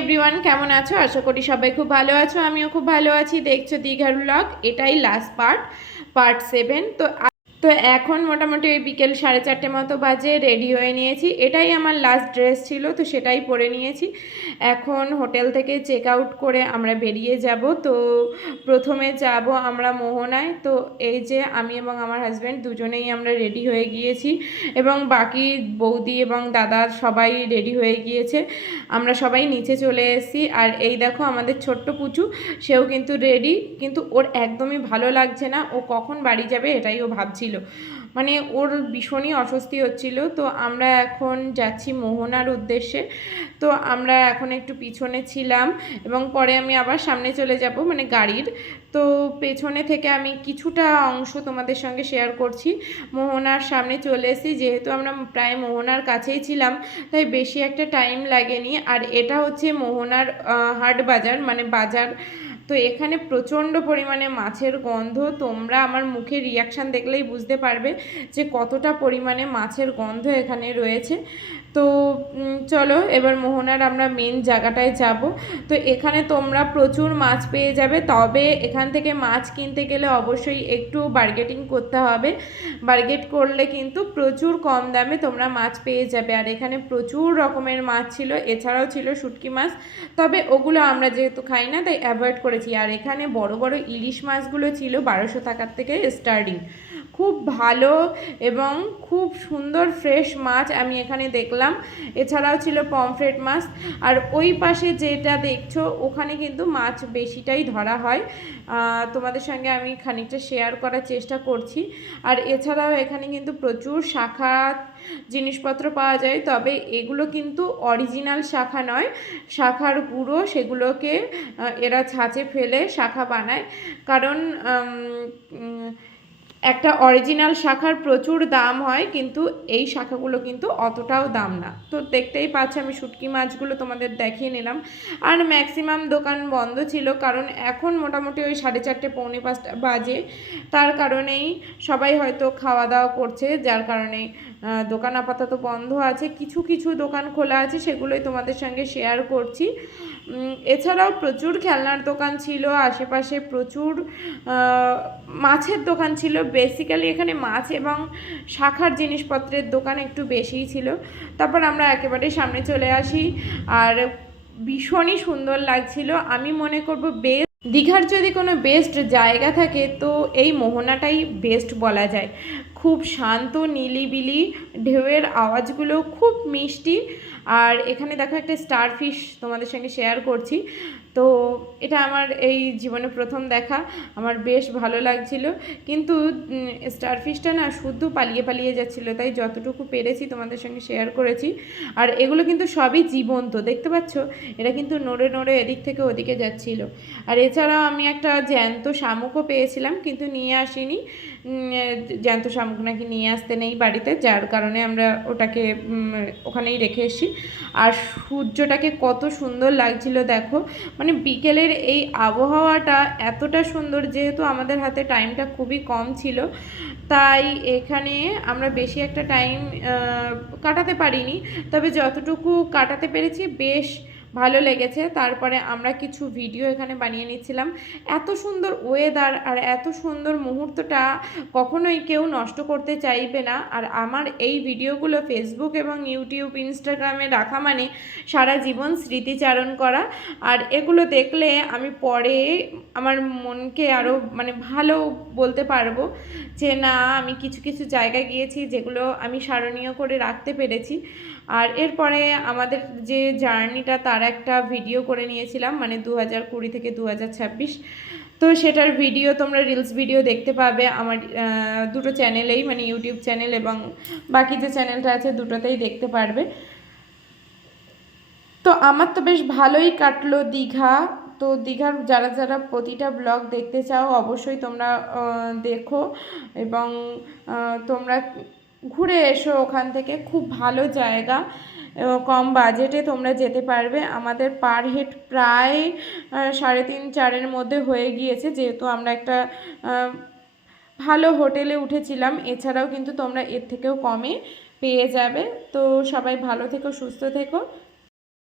Everyone, কেমন আছো? আশা করি সবাই খুব ভালো আছো। আমিও খুব ভালো আছি। দেখছো দীঘার ব্লগ, এটাই লাস্ট পার্ট 7। তো এখন মোটামুটি ওই বিকেল 4:30 মতো বাজে, রেডি হয়ে নিয়েছি। এটাই আমার লাস্ট ড্রেস ছিল, তো সেটাই পরে নিয়েছি। এখন হোটেল থেকে চেক আউট করে আমরা বেরিয়ে যাব। তো প্রথমে যাব আমরা মোহনায়। তো এই যে আমি এবং আমার হাজব্যান্ড দুজনেই আমরা রেডি হয়ে গিয়েছি, এবং বাকি বৌদি এবং দাদা সবাই রেডি হয়ে গিয়েছে। আমরা সবাই নিচে চলে এসেছি। আর এই দেখো আমাদের ছোট্ট পুচু, সেও কিন্তু রেডি, কিন্তু ওর একদমই ভালো লাগছে না। ও কখন বাড়ি যাবে এটাই ও ভাবছিল, মানে ওর ভীষণই অস্বস্তি হচ্ছিল। তো আমরা এখন যাচ্ছি মোহনার উদ্দেশ্যে। তো আমরা এখন একটু পিছনে ছিলাম, এবং পরে আমি আবার সামনে চলে যাব, মানে গাড়ির। তো পেছনে থেকে আমি কিছুটা অংশ তোমাদের সঙ্গে শেয়ার করছি। মোহনার সামনে চলে এসেছি, যেহেতু আমরা প্রায় মোহনার কাছেই ছিলাম, তাই বেশি একটা টাইম লাগেনি। আর এটা হচ্ছে মোহনার হাট বাজার, মানে বাজার। তো এখানে প্রচণ্ড পরিমাণে মাছের গন্ধ। তোমরা আমার মুখের রিয়াকশান দেখলেই বুঝতে পারবে যে কতটা পরিমাণে মাছের গন্ধ এখানে রয়েছে। তো চলো এবার মোহনার আমরা মেন জায়গাটায় যাব। তো এখানে তোমরা প্রচুর মাছ পেয়ে যাবে, তবে এখান থেকে মাছ কিনতে গেলে অবশ্যই একটু বার্গেটিং করতে হবে। বার্গেট করলে কিন্তু প্রচুর কম দামে তোমরা মাছ পেয়ে যাবে। আর এখানে প্রচুর রকমের মাছ ছিল, এছাড়াও ছিল শুটকি মাছ, তবে ওগুলো আমরা যেহেতু খাই না তাই অ্যাভয়েড করেছি। আর এখানে বড় বড় ইলিশ মাছগুলো ছিল 1200 টাকার থেকে স্টার্টিং। খুব ভালো এবং খুব সুন্দর ফ্রেশ মাছ আমি এখানে দেখলাম। এছাড়াও ছিল পমফ্রেট মাছ। আর ওই পাশে যেটা দেখছো ওখানে কিন্তু মাছ বেশিটাই ধরা হয়। তোমাদের সঙ্গে আমি খানিকটা শেয়ার করার চেষ্টা করছি। আর এছাড়াও এখানে কিন্তু প্রচুর শাখা জিনিসপত্র পাওয়া যায়, তবে এগুলো কিন্তু অরিজিনাল শাখা নয়, শাখার গুঁড়ো। সেগুলোকে এরা ছাঁচে ফেলে শাখা বানায়, কারণ একটা অরিজিনাল শাখার প্রচুর দাম হয়, কিন্তু এই শাখাগুলো কিন্তু অতটাও দাম না। তো দেখতেই পাচ্ছ আমি শুটকি মাছগুলো তোমাদের দেখিয়ে নিলাম। আর ম্যাক্সিমাম দোকান বন্ধ ছিল, কারণ এখন মোটামুটি ওই 4:30 পৌনে 5টা বাজে। তার কারণেই সবাই হয়তো খাওয়া দাওয়া করছে, যার কারণে দোকান আপাতত বন্ধ আছে। কিছু কিছু দোকান খোলা আছে, সেগুলোই তোমাদের সঙ্গে শেয়ার করছি। এছাড়াও প্রচুর খেলনার দোকান ছিল, আশেপাশে প্রচুর মাছের দোকান ছিল। বেসিক্যালি এখানে মাছ এবং শাখার জিনিসপত্রের দোকান একটু বেশিই ছিল। তারপর আমরা একেবারে সামনে চলে আসি, আর ভীষণই সুন্দর লাগছিল। আমি মনে করব দীঘার যদি কোনো বেস্ট জায়গা থাকে তো এই মোহনাটাই বেস্ট বলা যায়। খুব শান্ত, নিলিবিলি, ঢেউয়ের আওয়াজগুলো খুব মিষ্টি। আর এখানে দেখো একটা স্টারফিশ তোমাদের সঙ্গে শেয়ার করছি। তো এটা আমার এই জীবনে প্রথম দেখা, আমার বেশ ভালো লাগছিল। কিন্তু স্টারফিশটা না শুধু পালিয়ে পালিয়ে যাচ্ছিলো, তাই যতটুকু পেরেছি তোমাদের সঙ্গে শেয়ার করেছি। আর এগুলো কিন্তু সবই জীবন্ত, দেখতে পাচ্ছ এরা কিন্তু নড়ে নড়ে এদিক থেকে ওদিকে যাচ্ছিল। আর এছাড়াও আমি একটা জ্যান্ত শামুকও পেয়েছিলাম, কিন্তু নিয়ে আসিনি। জ্যান্ত শামুক নাকি নিয়ে আসতে নেই বাড়িতে, যার কারণে আমরা ওটাকে ওখানেই রেখে এসেছি। আর সূর্যটাকে কত সুন্দর লাগছিল দেখো, মানে বিকেলের এই আবহাওয়াটা এতটা সুন্দর। যেহেতু আমাদের হাতে টাইমটা খুবই কম ছিল, তাই এখানে আমরা বেশি একটা টাইম কাটাতে পারিনি, তবে যতটুকু কাটাতে পেরেছি বেশ ভালো লেগেছে। তারপরে আমরা কিছু ভিডিও এখানে বানিয়ে নিচ্ছিলাম। এত সুন্দর ওয়েদার আর এত সুন্দর মুহূর্তটা কখনোই কেউ নষ্ট করতে চাইবে না। আর আমার এই ভিডিওগুলো ফেসবুক এবং ইউটিউব, ইনস্টাগ্রামে রাখা মানে সারা জীবন স্মৃতিচারণ করা। আর এগুলো দেখলে আমি পরে আমার মনকে আরও মানে ভালো বলতে পারবো যে না, আমি কিছু কিছু জায়গায় গিয়েছি যেগুলো আমি স্মরণীয় করে রাখতে পেরেছি। আর এরপরে আমাদের যে জার্নিটা তার একটা ভিডিও করে নিয়েছিলাম, মানে 2020 থেকে 2026। তো সেটার ভিডিও তোমরা রিলস ভিডিও দেখতে পাবে আমার দুটো চ্যানেলেই, মানে ইউটিউব চ্যানেল এবং বাকি যে চ্যানেলটা আছে দুটোতেই দেখতে পারবে। তো আমার তো বেশ ভালোই কাটলো দীঘা। তো দীঘার যারা যারা প্রতিটা ব্লগ দেখতে চাও অবশ্যই তোমরা দেখো, এবং তোমরা ঘুরে এসো ওখান থেকে। খুব ভালো জায়গা, কম বাজেটে তোমরা যেতে পারবে। আমাদের পার হেড প্রায় 3.5-4-এর মধ্যে হয়ে গিয়েছে, যেহেতু আমরা একটা ভালো হোটেলে উঠেছিলাম। এছাড়াও কিন্তু তোমরা এর থেকেও কমে পেয়ে যাবে। তো সবাই ভালো থেকো, সুস্থ থেকো।